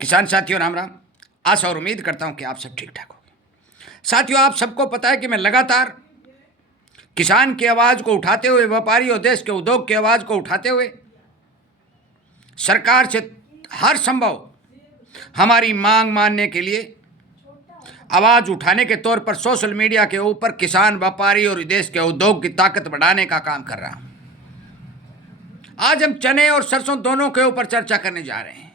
किसान साथियों राम राम। आशा और उम्मीद करता हूं कि आप सब ठीक ठाक हो। साथियों, आप सबको पता है कि मैं लगातार किसान की आवाज़ को उठाते हुए, व्यापारी और देश के उद्योग की आवाज़ को उठाते हुए सरकार से हर संभव हमारी मांग मानने के लिए आवाज़ उठाने के तौर पर सोशल मीडिया के ऊपर किसान, व्यापारी और देश के उद्योग की ताकत बढ़ाने का काम कर रहा हूं। आज हम चने और सरसों दोनों के ऊपर चर्चा करने जा रहे हैं।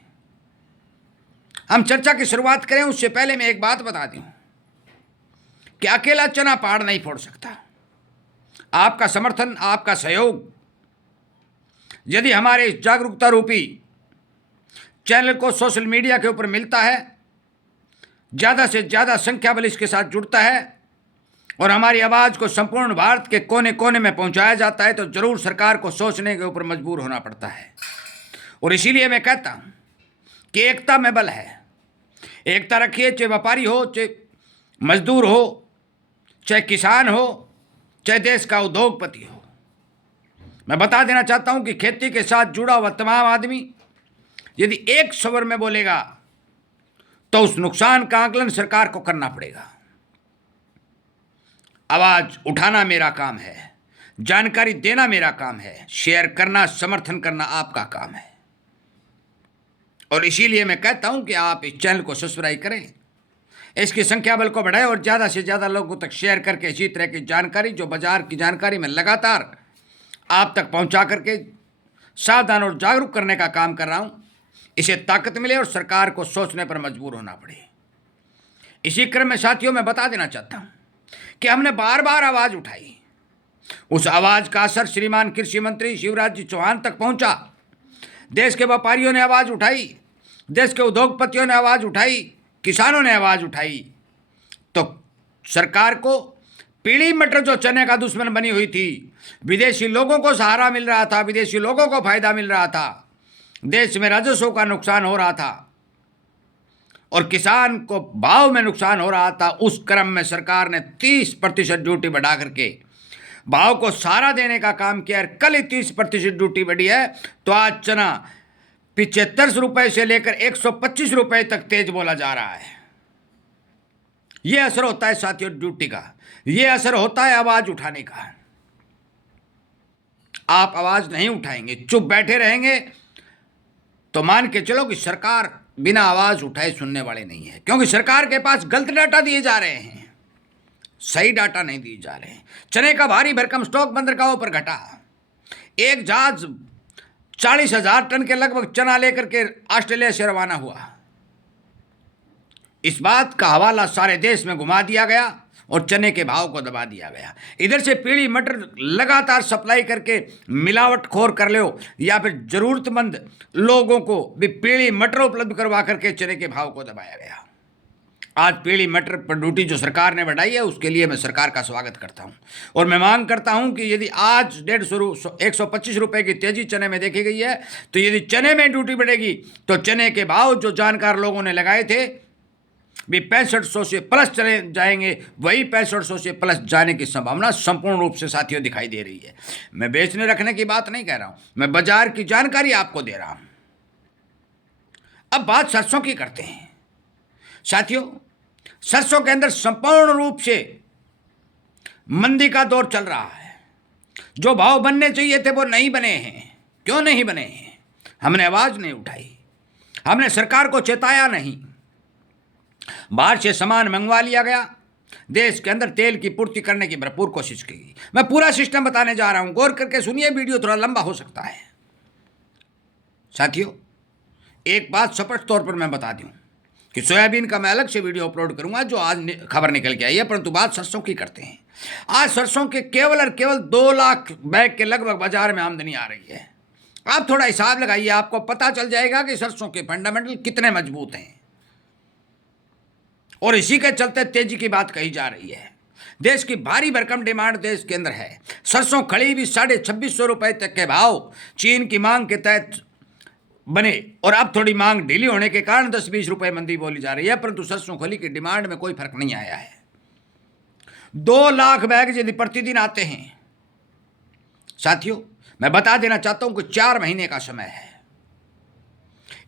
हम चर्चा की शुरुआत करें उससे पहले मैं एक बात बता दूं कि अकेला चना पहाड़ नहीं फोड़ सकता। आपका समर्थन, आपका सहयोग यदि हमारे इस जागरूकता रूपी चैनल को सोशल मीडिया के ऊपर मिलता है, ज़्यादा से ज़्यादा संख्या बल इसके साथ जुड़ता है और हमारी आवाज़ को संपूर्ण भारत के कोने कोने में पहुंचाया जाता है, तो जरूर सरकार को सोचने के ऊपर मजबूर होना पड़ता है। और इसीलिए मैं कहता हूं कि एकता में बल है। एकता रखिए, चाहे व्यापारी हो, चाहे मजदूर हो, चाहे किसान हो, चाहे देश का उद्योगपति हो। मैं बता देना चाहता हूं कि खेती के साथ जुड़ा हुआ तमाम आदमी यदि एक स्वर में बोलेगा तो उस नुकसान का आकलन सरकार को करना पड़ेगा। आवाज उठाना मेरा काम है, जानकारी देना मेरा काम है, शेयर करना, समर्थन करना आपका काम है। और इसीलिए मैं कहता हूं कि आप इस चैनल को सब्सक्राइब करें, इसकी संख्या बल को बढ़ाएं और ज़्यादा से ज़्यादा लोगों तक शेयर करके इसी तरह की जानकारी, जो बाजार की जानकारी मैं लगातार आप तक पहुंचा करके सावधान और जागरूक करने का काम कर रहा हूं, इसे ताकत मिले और सरकार को सोचने पर मजबूर होना पड़े। इसी क्रम में साथियों मैं बता देना चाहता हूं कि हमने बार बार आवाज़ उठाई। उस आवाज़ का असर श्रीमान कृषि मंत्री शिवराज जी चौहान तक पहुंचा। देश के व्यापारियों ने आवाज़ उठाई, देश के उद्योगपतियों ने आवाज़ उठाई, किसानों ने आवाज़ उठाई, तो सरकार को पीली मटर जो चने का दुश्मन बनी हुई थी, विदेशी लोगों को सहारा मिल रहा था, विदेशी लोगों को फायदा मिल रहा था, देश में राजस्व का नुकसान हो रहा था और किसान को भाव में नुकसान हो रहा था, उस क्रम में सरकार ने 30% ड्यूटी बढ़ा करके भाव को सहारा देने का काम किया। और कल ही 30% ड्यूटी बढ़ी है, तो आज चना 75 रुपए से लेकर 125 रुपए तक तेज बोला जा रहा है। यह असर होता है साथियों ड्यूटी का, यह असर होता है आवाज उठाने का। आप आवाज नहीं उठाएंगे, चुप बैठे रहेंगे, तो मान के चलो कि सरकार बिना आवाज उठाए सुनने वाले नहीं है, क्योंकि सरकार के पास गलत डाटा दिए जा रहे हैं, सही डाटा नहीं दिए जा रहे हैं। चने का भारी भरकम स्टॉक बंदरगाहों पर घटा। एक जहाज 40,000 टन के लगभग चना लेकर के ऑस्ट्रेलिया से रवाना हुआ। इस बात का हवाला सारे देश में घुमा दिया गया और चने के भाव को दबा दिया गया। इधर से पीली मटर लगातार सप्लाई करके मिलावटखोर कर लो, या फिर जरूरतमंद लोगों को भी पीली मटर उपलब्ध करवा करके चने के भाव को दबाया गया। आज पीली मटर पर ड्यूटी जो सरकार ने बढ़ाई है, उसके लिए मैं सरकार का स्वागत करता हूं और मैं मांग करता हूं कि यदि आज 125 रुपए की तेजी चने में देखी गई है, तो यदि चने में ड्यूटी बढ़ेगी तो चने के भाव जो जानकार लोगों ने लगाए थे भी 6500 से प्लस चले जाएंगे, वही 6500 से प्लस जाने की संभावना संपूर्ण रूप से साथियों दिखाई दे रही है। मैं बेचने रखने की बात नहीं कह रहा हूं, मैं बाजार की जानकारी आपको दे रहा हूं। अब बात सरसों की करते हैं। साथियों, सरसों के अंदर संपूर्ण रूप से मंदी का दौर चल रहा है। जो भाव बनने चाहिए थे वो नहीं बने हैं। क्यों नहीं बने हैं? हमने आवाज नहीं उठाई, हमने सरकार को चेताया नहीं। बाहर से सामान मंगवा लिया गया, देश के अंदर तेल की पूर्ति करने की भरपूर कोशिश की। मैं पूरा सिस्टम बताने जा रहा हूं, गौर करके सुनिए, वीडियो थोड़ा लंबा हो सकता है। साथियों, एक बात स्पष्ट तौर पर मैं बता दूं कि सोयाबीन का मैं अलग से वीडियो अपलोड करूंगा जो आज खबर निकल के आई है, परंतु बात सरसों की करते हैं। आज सरसों के केवल और केवल 2 लाख बैग के लगभग बाजार में आमदनी आ रही है। आप थोड़ा हिसाब लगाइए, आपको पता चल जाएगा कि सरसों के फंडामेंटल कितने मजबूत हैं और इसी के चलते तेजी की बात कही जा रही है। देश की भारी भरकम डिमांड देश के अंदर है। सरसों खड़ी भी 2650 रुपए तक के भाव चीन की मांग के तहत बने और अब थोड़ी मांग ढीली होने के कारण 10-20 रुपए मंदी बोली जा रही है, परंतु सरसों खली की डिमांड में कोई फर्क नहीं आया है। 2 लाख बैग यदि प्रतिदिन आते हैं, साथियों मैं बता देना चाहता हूं कि 4 महीने का समय है।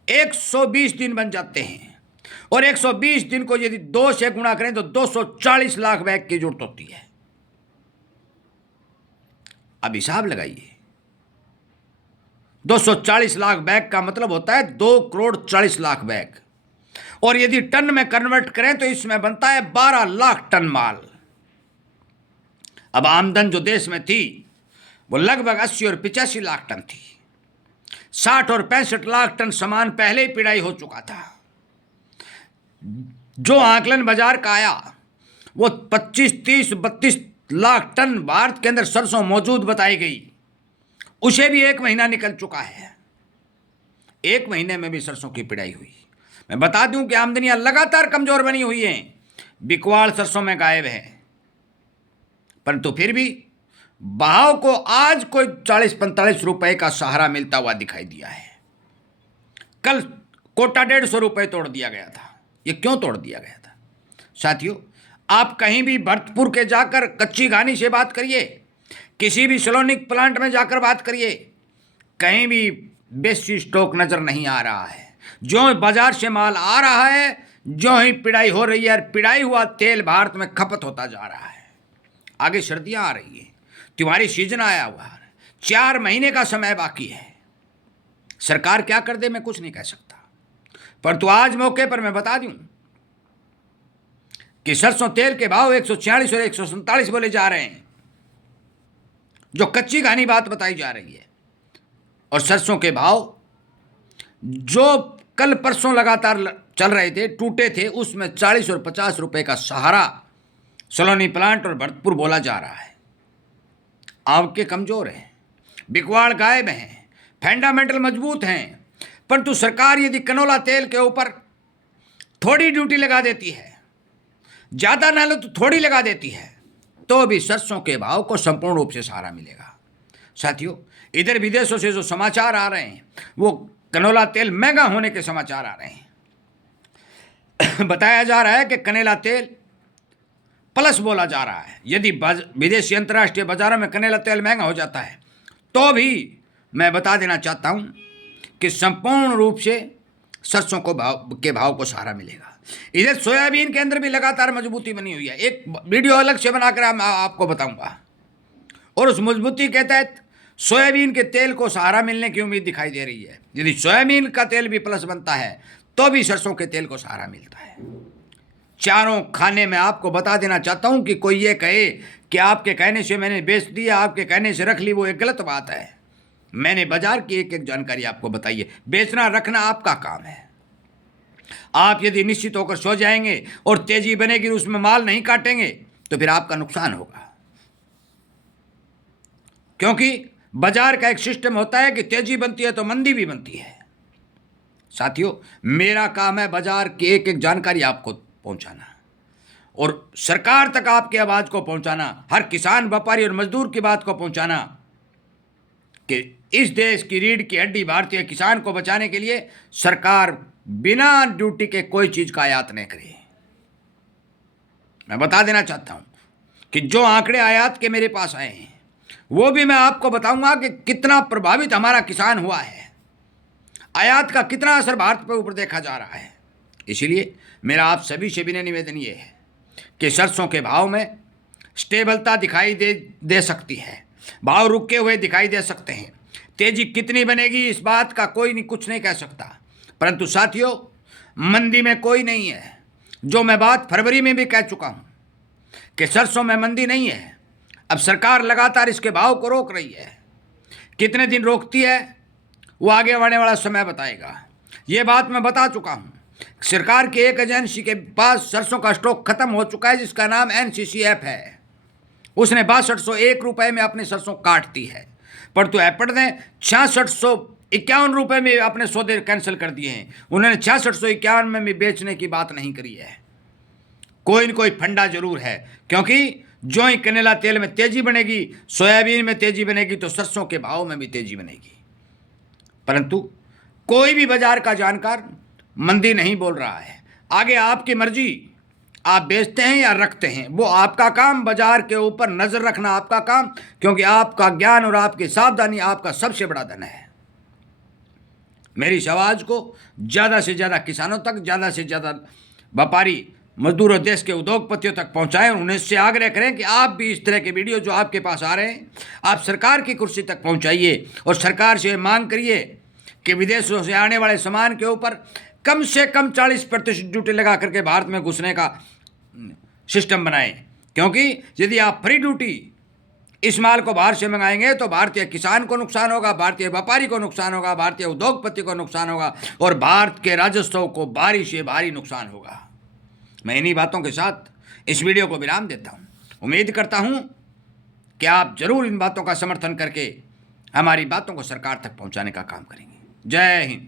120 दिन बन जाते हैं, और 120 दिन को यदि 2 से गुणा करें तो 240 लाख बैग की जरूरत होती है। अब हिसाब लगाइए, 240 लाख बैग का मतलब होता है 2,40,00,000 बैग, और यदि टन में कन्वर्ट करें तो इसमें बनता है 12 लाख टन माल। अब आमदन जो देश में थी वो लगभग 80 और 85 लाख टन थी। 60 और 65 लाख टन सामान पहले ही पिढ़ाई हो चुका था। जो आकलन बाजार का आया वो 25, 30, 32 लाख टन भारत के अंदर सरसों मौजूद बताई गई, उसे भी 1 महीना निकल चुका है। 1 महीने में भी सरसों की पिढ़ाई हुई। मैं बता दूं कि आमदनियां लगातार कमजोर बनी हुई हैं, बिकवाल सरसों में गायब है, परंतु फिर भी भाव को आज कोई 40-45 रुपए का सहारा मिलता हुआ दिखाई दिया है। कल कोटा 150 रुपए तोड़ दिया गया था। ये क्यों तोड़ दिया गया था? साथियों, आप कहीं भी भरतपुर के जाकर कच्ची घानी से बात करिए, किसी भी सलोनिक प्लांट में जाकर बात करिए, कहीं भी बेसी स्टॉक नजर नहीं आ रहा है। जो बाजार से माल आ रहा है, जो ही पिढ़ाई हो रही है, और पिढ़ाई हुआ तेल भारत में खपत होता जा रहा है। आगे सर्दियां आ रही है, त्योहारी सीजन आया हुआ है, 4 महीने का समय बाकी है। सरकार क्या कर दे मैं कुछ नहीं कह सकता, परंतु आज मौके पर मैं बता दूं कि सरसों तेल के भाव 146 और 147 बोले जा रहे हैं, जो कच्ची घानी बात बताई जा रही है। और सरसों के भाव जो कल परसों लगातार चल रहे थे, टूटे थे, उसमें 40 और 50 रुपए का सहारा सलोनी प्लांट और भरतपुर बोला जा रहा है। आवके कमजोर हैं, बिकवाड़ गायब हैं, फंडामेंटल मजबूत हैं, परंतु सरकार यदि कनोला तेल के ऊपर थोड़ी ड्यूटी लगा देती है, ज्यादा ना लो तो थोड़ी लगा देती है, तो भी सरसों के भाव को संपूर्ण रूप से सहारा मिलेगा। साथियों, इधर विदेशों से जो समाचार आ रहे हैं वो कनोला तेल महंगा होने के समाचार आ रहे हैं। बताया जा रहा है कि कनेला तेल प्लस बोला जा रहा है। यदि विदेशी अंतर्राष्ट्रीय बाजारों में कनेला तेल महंगा हो जाता है तो भी मैं बता देना चाहता हूं कि संपूर्ण रूप से सरसों को भाव को सहारा मिलेगा। इधर सोयाबीन के अंदर भी लगातार मजबूती बनी हुई है। एक वीडियो अलग से बनाकर मैं आपको बताऊंगा, और उस मजबूती के तहत सोयाबीन के तेल को सहारा मिलने की उम्मीद दिखाई दे रही है। यदि सोयाबीन का तेल भी प्लस बनता है तो भी सरसों के तेल को सहारा मिलता है। चारों खाने में आपको बता देना चाहता हूं कि कोई ये कहे कि आपके कहने से मैंने बेच दिया, आपके कहने से रख ली, वो एक गलत बात है। मैंने बाजार की एक एक जानकारी आपको बताई है। बेचना रखना आपका काम है। आप यदि निश्चित होकर सो जाएंगे और तेजी बनेगी, उसमें माल नहीं काटेंगे, तो फिर आपका नुकसान होगा। क्योंकि बाजार का एक सिस्टम होता है कि तेजी बनती है तो मंदी भी बनती है। साथियों, मेरा काम है बाजार की एक एक जानकारी आपको पहुंचाना और सरकार तक आपकी आवाज को पहुंचाना, हर किसान, व्यापारी और मजदूर की बात को पहुंचाना कि इस देश की रीढ़ की हड्डी भारतीय किसान को बचाने के लिए सरकार बिना ड्यूटी के कोई चीज का आयात नहीं करे। मैं बता देना चाहता हूं कि जो आंकड़े आयात के मेरे पास आए हैं वो भी मैं आपको बताऊंगा कि कितना प्रभावित हमारा किसान हुआ है, आयात का कितना असर भारत पर ऊपर देखा जा रहा है। इसीलिए मेरा आप सभी से विनय निवेदन ये है कि सरसों के भाव में स्टेबलता दिखाई दे सकती है, भाव रुके हुए दिखाई दे सकते हैं। तेजी कितनी बनेगी इस बात का कोई कुछ नहीं कह सकता, परंतु साथियों, मंदी में कोई नहीं है। जो मैं बात फरवरी में भी कह चुका हूं कि सरसों में मंदी नहीं है। अब सरकार लगातार इसके भाव को रोक रही है। कितने दिन रोकती है वो आगे आने वाला समय बताएगा। ये बात मैं बता चुका हूं। सरकार की एक एजेंसी के पास सरसों का स्टॉक खत्म हो चुका है, जिसका नाम NCCF है। उसने 6201 रुपए में अपनी सरसों काट दी है, परंतु एपट ने 6651 रुपए में अपने सौदे कैंसिल कर दिए हैं। उन्होंने 6651 में भी बेचने की बात नहीं करी है। कोई न कोई फंडा जरूर है, क्योंकि जो ही कनेला तेल में तेजी बनेगी, सोयाबीन में तेजी बनेगी, तो सरसों के भाव में भी तेजी बनेगी। परंतु कोई भी बाजार का जानकार मंदी नहीं बोल रहा है। आगे आपकी मर्जी, आप बेचते हैं या रखते हैं, वो आपका काम। बाजार के ऊपर नजर रखना आपका काम, क्योंकि आपका ज्ञान और आपकी सावधानी आपका सबसे बड़ा धन है। मेरी इस आवाज़ को ज़्यादा से ज़्यादा किसानों तक, ज़्यादा से ज़्यादा व्यापारी मजदूरों, देश के उद्योगपतियों तक पहुंचाएं और उन्हें से आग्रह करें कि आप भी इस तरह के वीडियो जो आपके पास आ रहे हैं आप सरकार की कुर्सी तक पहुंचाइए और सरकार से मांग करिए कि विदेशों से आने वाले सामान के ऊपर कम से कम 40% ड्यूटी लगा करके भारत में घुसने का सिस्टम बनाएं। क्योंकि यदि आप फ्री ड्यूटी इस माल को बाहर से मंगाएंगे तो भारतीय किसान को नुकसान होगा, भारतीय व्यापारी को नुकसान होगा, भारतीय उद्योगपति को नुकसान होगा और भारत के राजस्व को भारी से भारी नुकसान होगा। मैं इन्हीं बातों के साथ इस वीडियो को विराम देता हूं। उम्मीद करता हूं कि आप जरूर इन बातों का समर्थन करके हमारी बातों को सरकार तक पहुंचाने का काम करेंगे। जय हिंद।